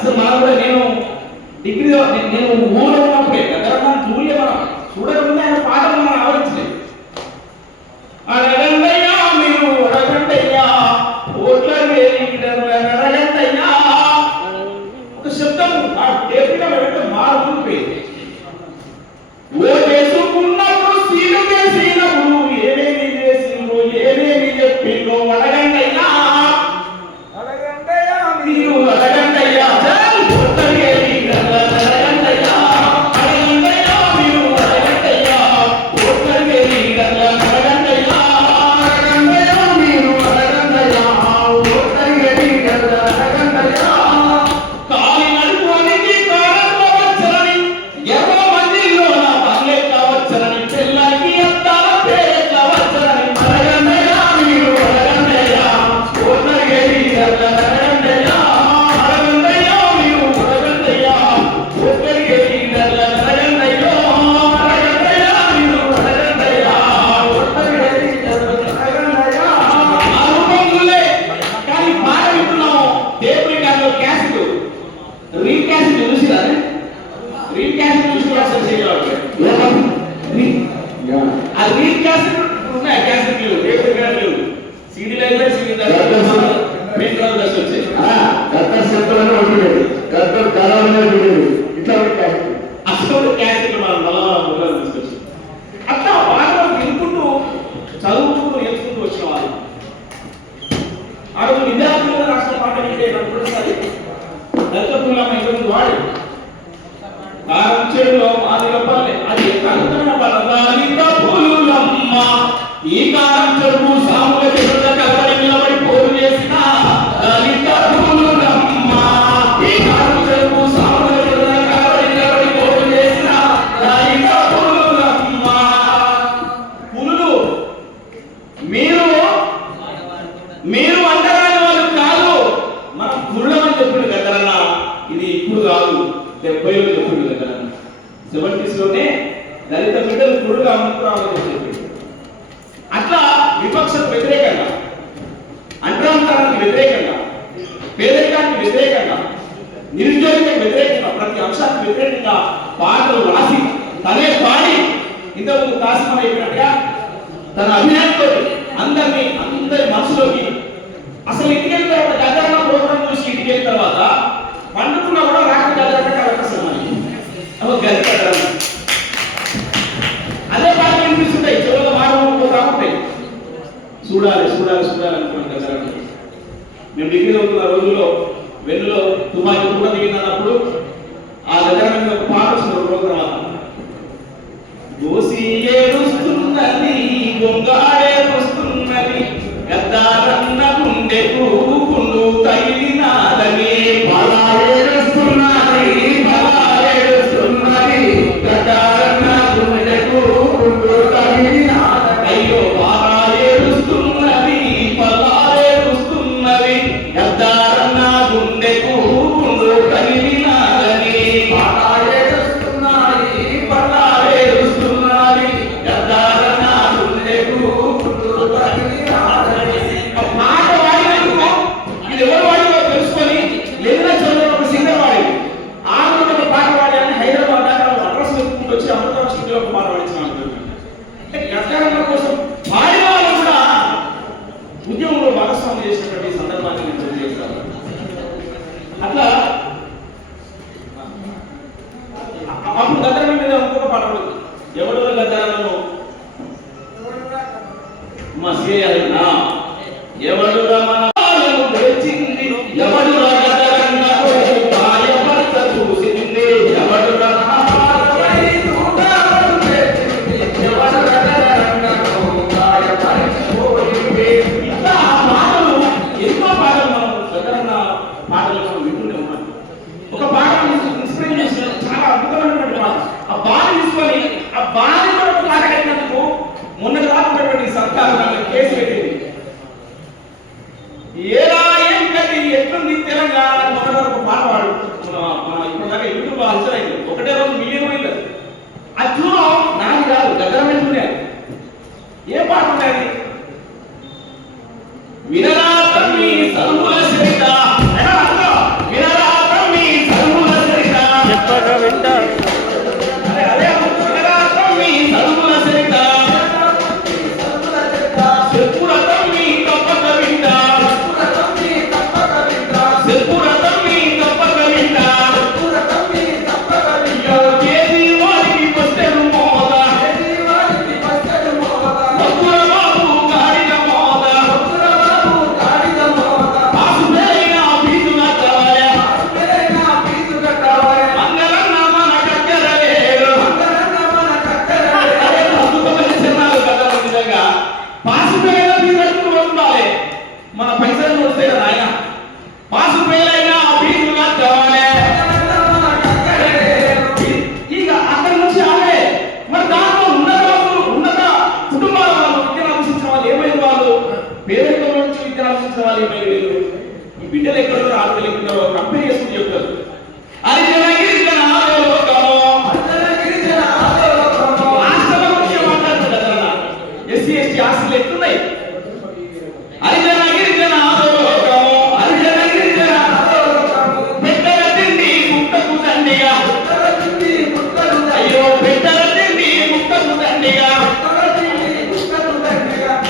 అసలు మనం కూడా నేను డిగ్రీ నేను ఊళ్ళో ఉన్నప్పుడే దగ్గర చూడలే, మనం చూడకుండా ఆయన పాటలు మనం ఆవరించలేదు. అడగండయ్యా మీరు అడగండయ్యా ఓట్ల అడగండయ్యా ఒక శబ్దం ఆ టేపుగా పెడితే మారుతుంది. ఓటేసుకున్నప్పుడు సీలు చేసినప్పుడు ఏమేమి చేసిందో ఏమేమి చెప్పిందో అడగండయ్యా అడగండయ్యా మీరు అడగండయ్యా అట్లా బాగా వినుకుంటూ చదువుకుంటూ నేర్చుకుంటూ వచ్చిన వాళ్ళు ఆ రోజు విద్యార్థులు రాష్ట్ర పాట వింటే దళితపుల్లమ్మ ఇంకొంచెం వాడి కారం చెడులో మాదిగా పల్లె అది కలుతన పలదాలిత పులులమ్మ ఈ కారం చెడు సాముల చెడుల కలబడి నిలబడి పోరు చేసిన దళిత పులులమ్మ ఈ కారం చెడు సాముల చెడుల కలబడి నిలబడి పోరు చేసిన దళిత పులులమ్మ. పులులు మీరు అంటరాని వాళ్ళు కాదు, మనం పురులమని చెప్పిండు దగ్గరన్న. ఇది ఇప్పుడు కాదు, 70లో చెప్పిండు దగ్గరన్న. 70s లోనే దళిత బిడ్డలు పురుగా అమ్ముకురావాలని చెప్పిండు. అట్లా విపక్షకు వ్యతిరేకంగా, అంటరాంతరానికి వ్యతిరేకంగా, పేదరికానికి వ్యతిరేకంగా, నిరుద్యోగానికి వ్యతిరేకంగా, ప్రతి అంశానికి వ్యతిరేకంగా పాటలు రాసి తనే పాడి ఇంతకుముందు కాసిమని చెప్పినట్టుగా తన అభినయంతో అందరి మనసులోకి అసలు ఇంటికి వెళ్ళిన తర్వాత గజాన ప్రోగ్రాం చూసి ఇంటికి వెళ్ళిన తర్వాత పండుకున్నా కూడా రాక గజాన అదే పాట వినిపిస్తుంటాయి, చెవులో మాట్లాడుకుంటూ ఉంటాయి. చూడాలి అనుకున్నాం గజాన. మేము డిగ్రీ చదువుతున్న రోజుల్లో వెన్నులో తుమాకి కూడా దిగినప్పుడు ఆ గజాన మీద ఒక పాట వస్తుంది ప్రోగ్రాం. దోసి ఏడుస్తున్నది గొంగాడే వస్తున్నది గద్దారన్న గుండెకు గుండు తగిలినాదని బలారేడుస్తున్నది గద్దారన్న గుండెకు గుండు తగిలినాదని. అయ్యో బాలారేడుస్తున్నది బలారేడుస్తున్నది గద్దారన్న గుండెకు గుండు తగిలినాదని. ఉద్యమంలో భాగస్వామ్యం చేసినటువంటి సందర్భాన్ని నేను తెలియజేస్తాను. అట్లా అప్పుడు గద్దరం మీద ఇంకొక పాట పడుతుంది. ఎవడు గద్దరను మా సీరియల్నా ఎవడు రమణ తెచ్చింది, ఎవడు గద్దరన్న భార్య చూసింది, ఎవడు రమణ మొన్న రాకున్నటువంటి సర్కారు కేసు పెట్టింది. ఏలా ఏం కది ఎట్లుంది తెలంగాణ మొన్న వరకు పాట పాడు ఇప్పటిదాకా యూట్యూబ్ హల్చలైంది. ఒకటే రోజు మిలియన్ పోయింది. అది చూడం నాకు కాదు గద్దరమే. ఏ పాట ఉంటుంది? వినరా తమ్మి సర్వుల చరిత, వినరా తమ్మి ఉన్నాయి వీళ్ళు, ఈ బిడ్డలు ఎక్కడున్నారో ఆడపిల్లలు ఎక్కడున్నారో కంపేర్ చేసుకుని చెప్తారు. హరిజన గిరిజన ఆదోలోకము, హాస్టల్ గురించి మాట్లాడుతుంది కదా, ఎస్సీ ఎస్టీ హాస్టల్ ఎట్లున్నాయి? హరిజన గిరిజన ఆదోలోకము, హరిజన గిరిజన బిడ్డల తిండి ముక్కకు దండిగా, అయ్యో బిడ్డల తిండి ముక్కకు దండిగా.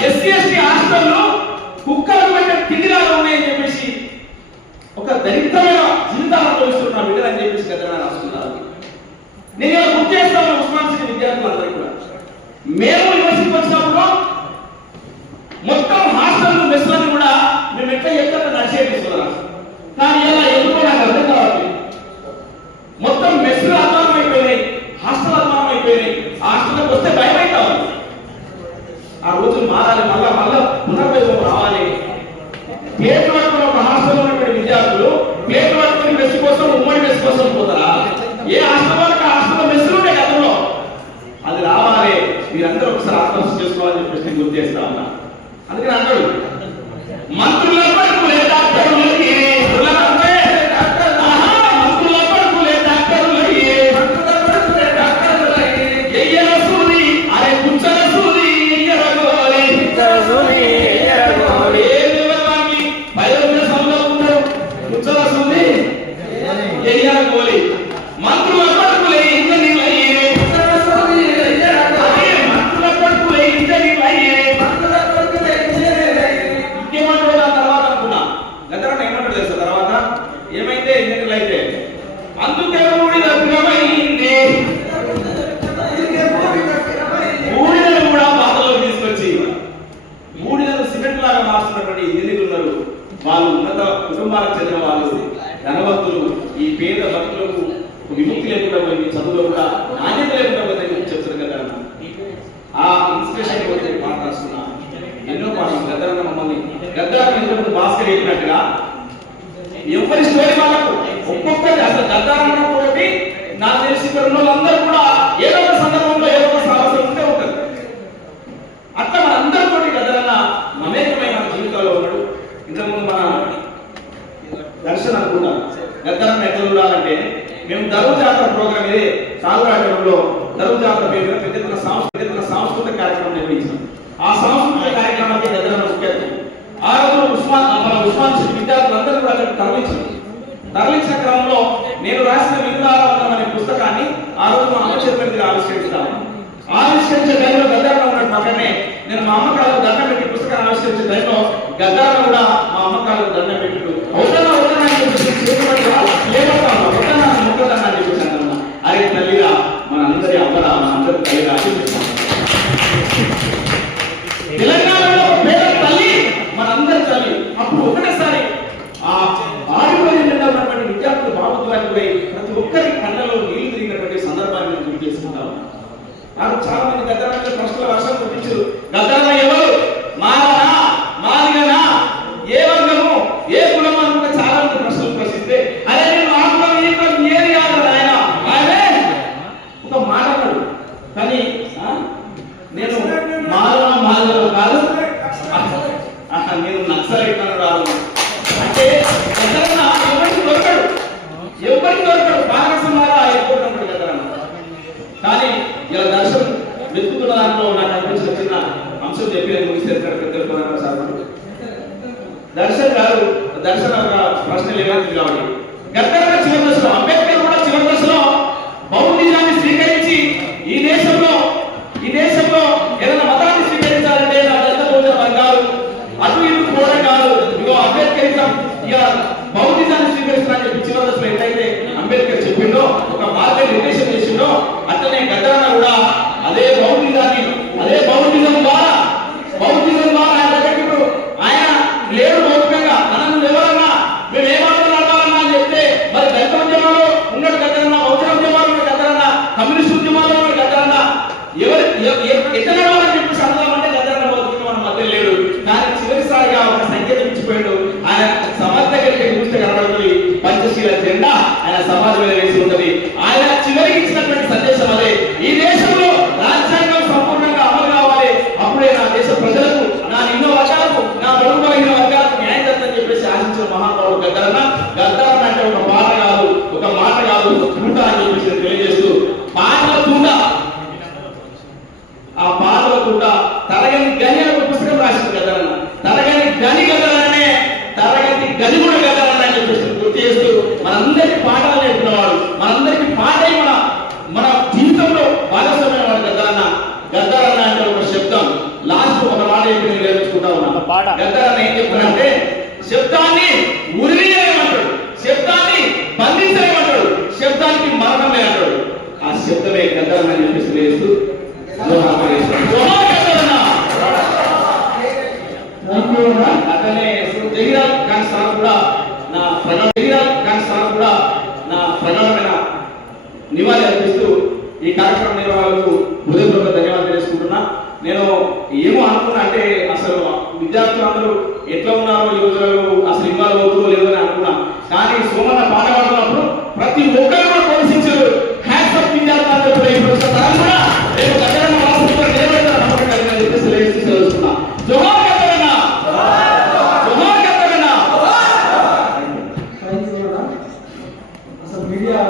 ఎస్సీ ఎస్టీ హాస్టల్లో కుక్కలకు పెట్టే తిండిలాగా ఉన్నాయని చెప్పేసి ఒక దరిద్రమైన జీవితాలు అనుభవిస్తున్న బిడ్డలని చెప్పేసి గతంలో రాస్తున్నారు. నేను ఇలా గుర్తు చేస్తాను ఉస్మాన్ సిటీ విద్యార్థులందరికీ కూడా. మేము యూనివర్సిటీకి వచ్చినప్పుడు మొత్తం హాస్టల్ మెస్లని కూడా మేము ఎట్లా చెప్తే నడిచేపిస్తున్నాం. కానీ ఇలా ఎందుకో నాకు అర్థం కావాలి. మొత్తం మెస్సులు అధ్వానం అయిపోయినాయి, హాస్టల్ అధ్వానం అయిపోయినాయి. హాస్టల్కి వస్తే భయం అవుతాం. ఆ రోజులు మారాలి, మళ్ళా పునర్వైభవం రావాలి. ప్లేట్లు పట్టుకుని ఒక హాస్టల్లో ఉన్నటువంటి విద్యార్థులు ప్లేట్లు పట్టుకుని మెస్ కోసం ఉమ్మడి మెస్ కోసం పోతారా? ఏ హాస్టల్ వాళ్ళకి హాస్టల్లో మెస్సులు ఉంటాయి గతంలో. అది రావాలి, మీరందరూ ఒకసారి ఆత్మహత్య చేసుకోవాలని చెప్పేసి నేను గుర్తు చేస్తా ఉన్నా. అందుకని అంటాడు మంత్రుల పడుకులే డాక్టర్లు వాళ్ళు ఉన్నత కుటుంబాలకు చెందిన వాళ్ళు, ధనవంతులు. ఈ పేద భక్తులకు విముక్తి లేకుండా పోయింది, చదువులో కూడా నాణ్యత లేకుండా పోయిందని చెప్తారు కదా. ఆ ఇన్స్పిరేషన్ కోసం పాట రాస్తున్నా. ఎన్నో పాటలు గద్దరన్న మమ్మల్ని గద్దరన్న భాస్కర్ చెప్పినట్టుగా ఎవరి స్టోరీ వాళ్ళకు ఒక్కొక్కరి అసలు గద్దరన్న తోటి నాకు తెలిసి ఇక్కడ ఉన్న వాళ్ళందరూ కూడా ఏదో ఒక సందర్భంలో ఏదో ఒక సమస్య ఉంటే ఉంటుంది. అట్లా మనందరితోటి గద్దరన్న మమేకమై మన జీవితాల్లో ఉన్నాడు. ఇంతకుముందు మన దర్శనం అనుకున్నాం. గద్దరన్న ఎట్లా చూడాలంటే మేము దరువు జాతర ప్రోగ్రామ్ ఇదే సాగురాటంలో దరువు జాతర పేరు పెద్ద సాంస్కృతిక కార్యక్రమం నిర్వహించాం. ఆ సాంస్కృతిక కార్యక్రమానికి గద్దరన్న ముఖ్య అతిథి. ఆ రోజు ఉస్మాన్ సిటీ విద్యార్థులందరూ కూడా అక్కడికి తరలించిన క్రమంలో నేను రాసిన మిగులారం అనే పుస్తకాన్ని ఆ రోజు మా అమ్మ చేతుల మీద ఆవిష్కరించే టైంలో గద్దరన్న ఉన్నట్టు పక్కనే నేను మా అమ్మకాలకు దండం పెట్టి పుస్తకాన్ని ఆవిష్కరించే టైంలో గద్దరన్న కూడా మా అమ్మకాలకు దండం పెట్టిడు. అరే తల్లిగా మన అందరి అమ్మరా, మన అందరి తల్లిగా తెలంగాణలో పేద తల్లి మనందరి తల్లి. అప్పుడు ఒకటేసారి ఆ ఆడిపోయి ఉన్నటువంటి విద్యార్థులు బాబుత్వానికి పోయి ప్రతి ఒక్కరి కళ్ళలో నీళ్లు తిరిగినటువంటి సందర్భాన్ని నేను గుర్తు చేసుకుంటాను. నాకు చాలా మంది గద్దరన్న ప్రశ్నల వర్షం పుట్టించారు. గద్దరన్న ఎవరు? మారనా, మాదిగనా, ఏ వర్గము, ఏ కులం అనుకుంటే చాలా మంది ప్రశ్నలు ప్రశ్నిస్తే అదే నేను ఆ కులం ఈ కులం ఏది కాదు ఆయన ఆయనే ఒక మాట అన్నాడు. కానీ నేను మాదిగలో కాదు, నేను నక్సలైట్ రాదు అంటే గద్దరన్న ఎవరికి దొరకడు, బాలకృష్ణ అయిపోతున్నాడు గద్దరన్న. కానీ ఇలా దర్శనం వెతుకుతున్న దాంట్లో నాకు అనిపించిన చిన్న అంశం చెప్పి నేను ముగిస్తారు సార్. దర్శన్ గారు ప్రశ్నలు ఏమైంది కాబట్టి గద్దరన్న చివరి దశలో, అంబేద్కర్ కూడా చివరి దశలో బౌద్ధిజాన్ని స్వీకరించి ఈ దేశంలో ఏదైనా మతాన్ని స్వీకరించాలంటే నా దళిత బహుజన వర్గాలు అటు ఇటు కూడా కాదు, ఇగో అంబేద్కరిజం ఇక బౌద్ధిజాన్ని స్వీకరిస్తానని చెప్పి చివరి దశలో ఎట్లయితే అంబేద్కర్ చెప్పిండో, ఒక మార్గం నిర్దేశం చేసిండో, అట్లనే గద్దరన్న కూడా అదే బౌద్ధిజం ద్వారా ఆయన దగ్గర ఆయన లేడు భౌతికంగా. మనం ఎవరన్నా మేము ఏమాత్రం నడవాలన్నా అని చెప్తే మరి దళిత ఉద్యమాలు ఉన్నాడు గద్దరన్న, బౌద్ధ ఉద్యమాలు ఉన్నాడు గద్దరన్న, కమ్యూనిస్ట్ ఉద్యమాలు ఉన్నాడు గద్దరన్న. ఎట్లా నడవాలని చెప్పేసి అర్థమంటే గద్దరన్న భౌతికంగా మన మధ్య లేడు. కానీ చివరిసారిగా ఒక సంకేతం ఇచ్చిపోయాడు. ఆయన సమర్థ దగ్గరికి చూస్తే గద్దరన్న. గద్దరన్న అంటే ఒక పాట కాదు, ఒక మాట కాదు, ఒక తూట అని చెప్పేసి తెలియజేస్తూ పాటల తూట, ఆ పాటల తూట తరగని గని అనే ఒక పుస్తకం రాసింది గద్దరన్న. తరగని గని గద్దరన్నే, తరగతి గని కూడా గద్దరన్న అని చెప్పేసి గుర్తు చేస్తూ మనందరికీ పాఠాలు నేర్పినవాడు, మనందరికీ పాఠం మన జీవితంలో భాగస్వామ్యం వాడు గద్దరన్న. గద్దరన్న అంటే ఒక శబ్దం. లాస్ట్ ఒక మాట చెప్పి నేను నేర్చుకుంటా ఉన్నా. గద్దరన్న ఏం చెప్తాడంటే శబ్దాన్ని ఉరివేయమంటాడు, శబ్దాన్ని బంధించలేమంటాడు, శబ్దానికి మరణం లేదంటాడు. ఆ శబ్దమే గద్దరన్న అని చెప్పేసి తెలియజేస్తూ అతనే జగిరాల్ ఖాన్ సార్ కూడా నా ప్రగాఢమైన నివాళి అర్పిస్తూ ఈ కార్యక్రమం నిర్వాహకులకు హృదయపూర్వక ధన్యవాదాలు తెలుసుకుంటున్నా. నేను ఏమో అనుకున్నా అంటే అసలు విద్యార్థులందరూ ఎట్లా ఉన్నారో ఈ రోజులలో అసలు ఇన్వాల్వ్ అవుతుందో లేదో అని అనుకున్నా. కానీ సోమన్న పాట పాడుతున్నప్పుడు ప్రతి ఒక్కరు